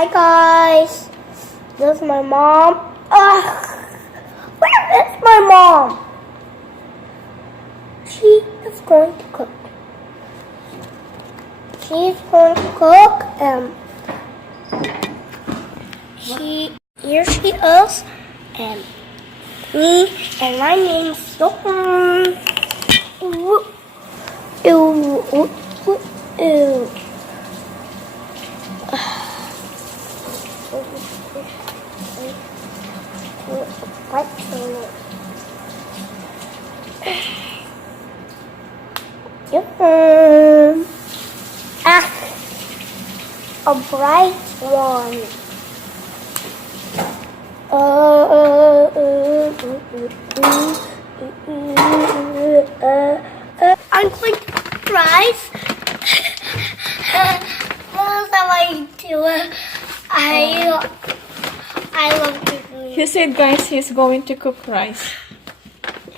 Hi guys, this is my mom. Where is my mom? She is going to cook. She's going to cook here she is, and me, and my name's JOHANN. Ew, ew, ew, ew. A bright one. I'm going to fries. What am I doing? I love to do. He said, guys, he's going to cook rice.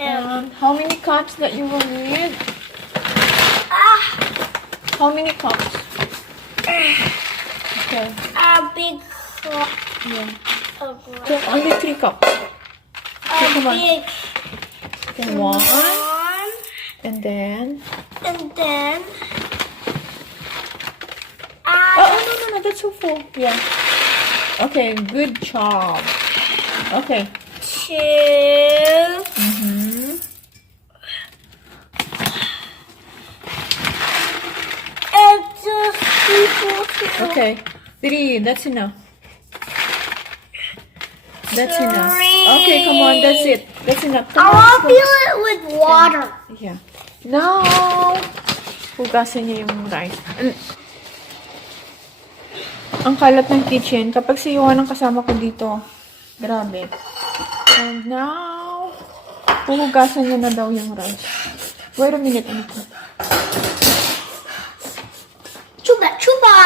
And how many cups that you will need? How many cups? Okay. A big cup. Yeah. Of So only 3 cups. Okay, come on. big Okay, 1. one, And then... and then Oh, no, that's so full. Yeah. Okay, good job. Okay. 2. And just people too. Okay. 3, that's enough. That's 3. enough. Okay, come on, that's it. That's enough. Come I on, want to let's go. fill it with water. Yeah. Now, hugasan niya yung rice. Ang kalat ng kitchen. Kapag si Johann ang kasama ko dito, grabe. And now, huhugasan niya na daw yung rice. Wait a minute. Chupa, chupa.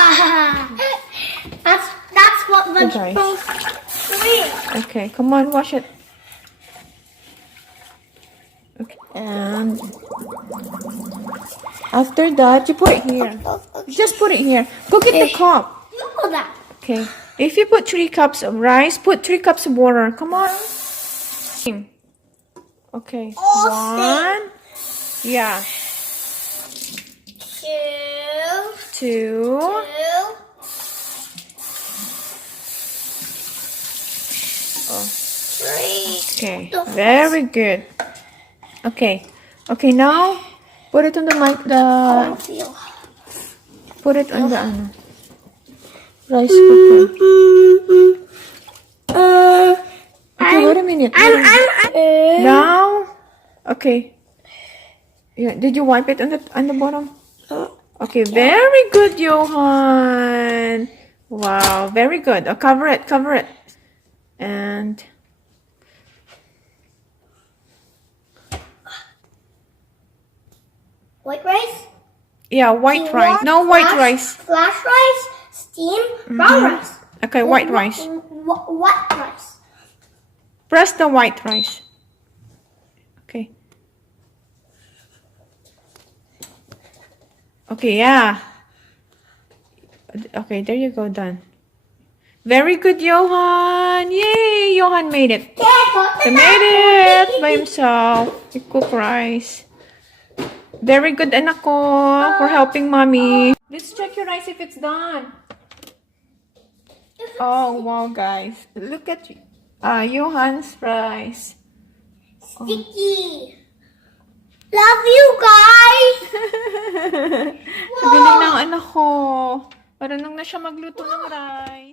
That's what the Okay. supposed to be. Okay, come on, wash it. Okay, and after that, you put it here. Just put it here. Go get the cup. You know that. Okay. If you put 3 cups of rice, put 3 cups of water. Come on. Okay. Oh, 1. Yeah. 2. 2. Oh. 3. Okay. Very good. Okay. Okay, now put it on the mic. Put it on the rice cooker. Okay, wait a minute. Now, okay. Yeah, did you wipe it on the bottom? Okay, very good, Johann. Wow, very good. Cover it. And White rice? yeah, white rice. No white rice. Flash rice, steam, brown rice. Okay, white rice. White rice. Press the white rice. Okay. Okay, yeah. Okay, there you go, done. Very good, Johann. Yay, Johann made it. He made it by himself. He cooked rice. Very good, anak ko, for helping mommy. Let's check your rice if it's done. Oh, wow, guys. Look at Johann's rice. Sticky. Love you guys. Galing ng anak ko. Marunong na siya magluto ng rice.